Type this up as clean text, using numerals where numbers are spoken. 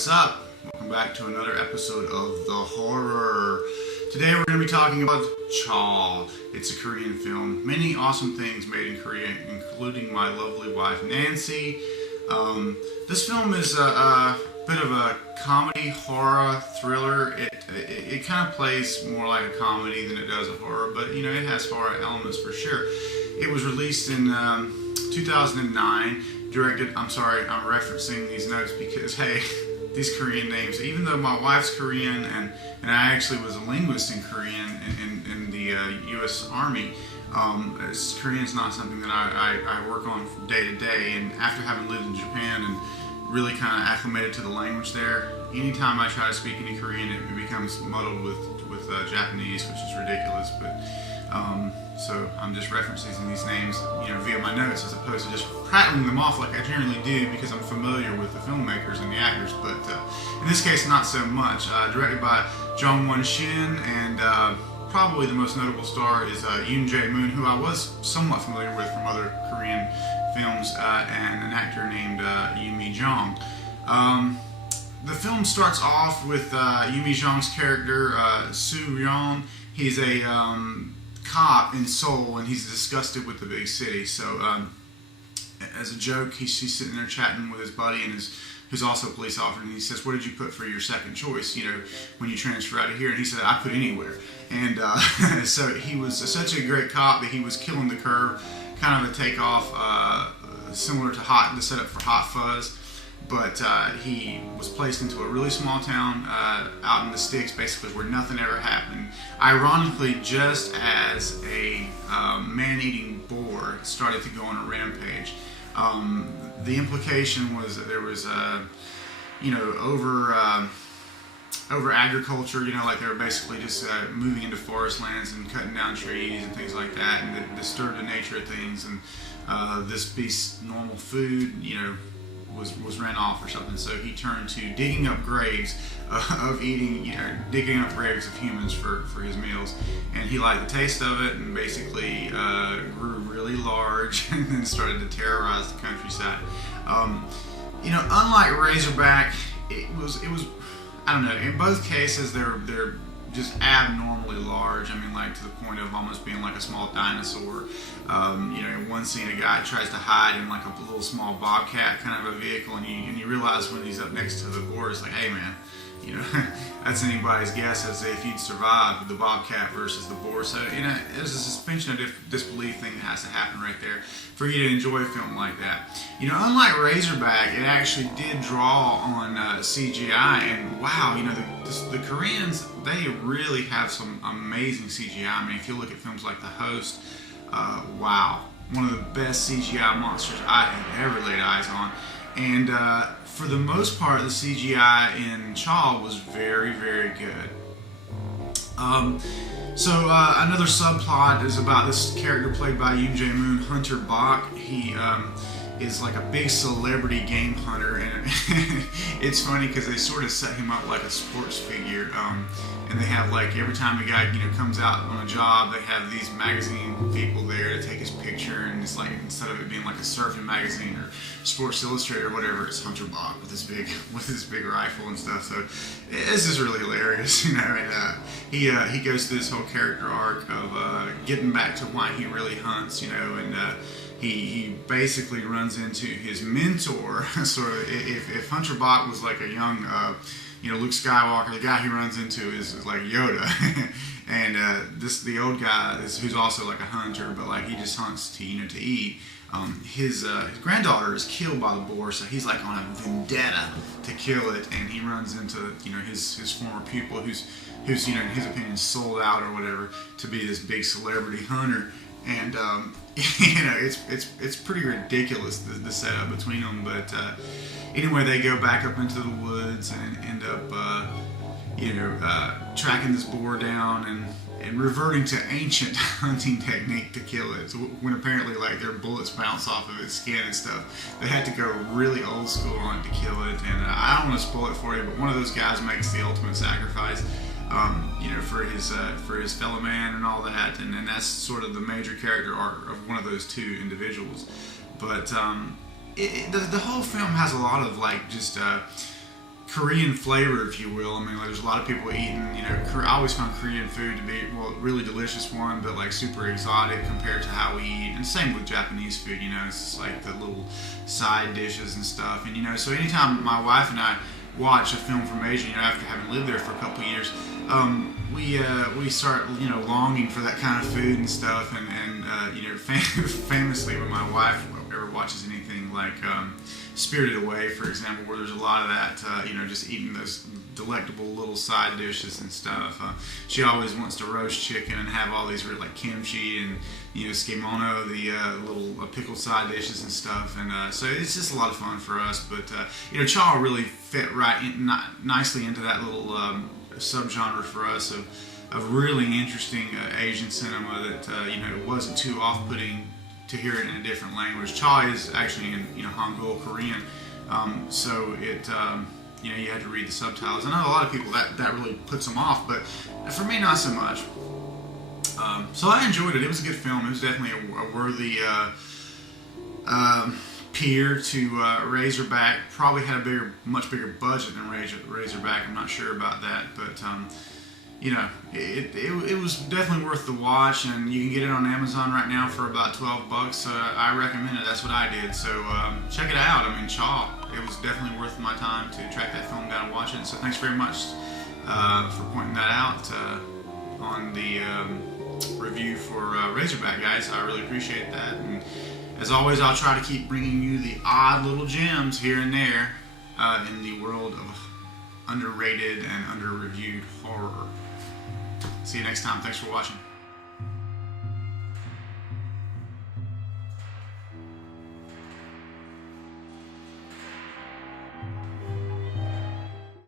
What's up? Welcome back to another episode of The Horror. Today we're going to be talking about CHAW. It's a Korean film. Many awesome things made in Korea, including my lovely wife Nancy. This film is a bit of a comedy, horror, thriller. It kind of plays more like a comedy than it does a horror, but you know, it has horror elements for sure. It was released in 2009. I'm referencing these notes because, hey, these Korean names, even though my wife's Korean and I actually was a linguist in Korean in the U.S. Army, Korean's not something that I work on from day to day. And after having lived in Japan and really kind of acclimated to the language there, anytime I try to speak any Korean, it becomes muddled with Japanese, which is ridiculous. But so I'm just referencing these names, you know, via my notes as opposed to just prattling them off like I generally do because I'm familiar with the filmmakers and the actors. But in this case, not so much. Directed by Jong Won-shin, and probably the most notable star is Yoon Jae-moon, who I was somewhat familiar with from other Korean films, and an actor named Yoo Mi-jung. The film starts off with Yoo Mi-jung's character, Soo-ryung. He's a cop in Seoul, and he's disgusted with the big city. So, as a joke, he's sitting there chatting with his buddy, and who's also a police officer, and he says, "What did you put for your second choice, you know, when you transfer out of here?" And he said, "I put anywhere." And so he was such a great cop that he was killing the curve, kind of a takeoff, similar to the setup for Hot Fuzz. But he was placed into a really small town out in the sticks, basically, where nothing ever happened. Ironically, just as a man-eating boar started to go on a rampage. The implication was that there was, over agriculture, you know, like they were basically just moving into forest lands and cutting down trees and things like that, and it disturbed the nature of things. And this beast's normal food, you know, was ran off or something, so he turned to digging up graves digging up graves of humans for his meals, and he liked the taste of it, and basically grew really large and then started to terrorize the countryside. Unlike Razorback, it was I don't know, in both cases they're just abnormally large. I mean, like to the point of almost being like a small dinosaur. In one scene, a guy tries to hide in like a little small bobcat kind of a vehicle, and you realize when he's up next to the boar, it's like, hey man, you know, that's anybody's guess as if you'd survive the bobcat versus the boar. So, you know, there's a suspension of disbelief thing that has to happen right there for you to enjoy a film like that. You know, unlike Razorback, it actually did draw on CGI, and wow, you know, the Koreans, they really have some amazing CGI. I mean, if you look at films like G.H.O.S.T, wow, one of the best CGI monsters I have ever laid eyes on. And for the most part, the CGI in CHAW was very, very good. Another subplot is about this character played by Yoon Jae-moon, Hunter Bach. He is like a big celebrity game hunter, and it's funny because they sort of set him up like a sports figure, and they have like every time a guy comes out on a job, they have these magazine people there to take his picture, and it's like instead of it being like a surfing magazine or Sports Illustrated or whatever, it's Hunter Bach with his big rifle and stuff. So it's just really hilarious, you know. And he goes through this whole character arc of getting back to why he really hunts, you know, and he basically runs into his mentor. Sort of, if Hunter Bach was like a young, Luke Skywalker, the guy he runs into is like Yoda. And the old guy who's also like a hunter, but like he just hunts to eat. His granddaughter is killed by the boar, so he's like on a vendetta to kill it, and he runs into his former pupil who's in his opinion sold out or whatever to be this big celebrity hunter. And it's pretty ridiculous, the setup between them. But anyway, they go back up into the woods and end up tracking this boar down and reverting to ancient hunting technique to kill it. So when apparently like their bullets bounce off of its skin and stuff, they had to go really old school on it to kill it. And I don't want to spoil it for you, but one of those guys makes the ultimate sacrifice. For his fellow man and all that, and that's sort of the major character arc of one of those two individuals. But the whole film has a lot of like just Korean flavor, if you will. I mean, like, there's a lot of people eating, you know, I always found Korean food to be, well, really delicious one, but like super exotic compared to how we eat. And same with Japanese food, you know, it's just like the little side dishes and stuff. And, you know, so anytime my wife and I watch a film from Asia, you know, after having lived there for a couple of years, we start, you know, longing for that kind of food and stuff. And you know, famously when my wife ever watches anything like Spirited Away, for example, where there's a lot of that, you know, just eating those delectable little side dishes and stuff. She always wants to roast chicken and have all these like kimchi and, you know, skimono, the little pickled side dishes and stuff. And so it's just a lot of fun for us. But you know, CHAW really fit right in, nicely into that little subgenre for us of really interesting Asian cinema that you know, wasn't too off-putting to hear it in a different language. CHAW is actually in, you know, Hangul, Korean, so it you know, you had to read the subtitles. I know a lot of people that really puts them off, but for me, not so much. So I enjoyed it. It was a good film. It was definitely a worthy peer to Razorback. Probably had a much bigger budget than Razorback. I'm not sure about that, but you know, it was definitely worth the watch, and you can get it on Amazon right now for about $12. I recommend it. That's what I did. So check it out. I mean, CHAW. It was definitely worth my time to track that film down and watch it. So thanks very much for pointing that out on the review for Razorback, guys. I really appreciate that. And as always, I'll try to keep bringing you the odd little gems here and there in the world of underrated and under-reviewed horror. See you next time. Thanks for watching.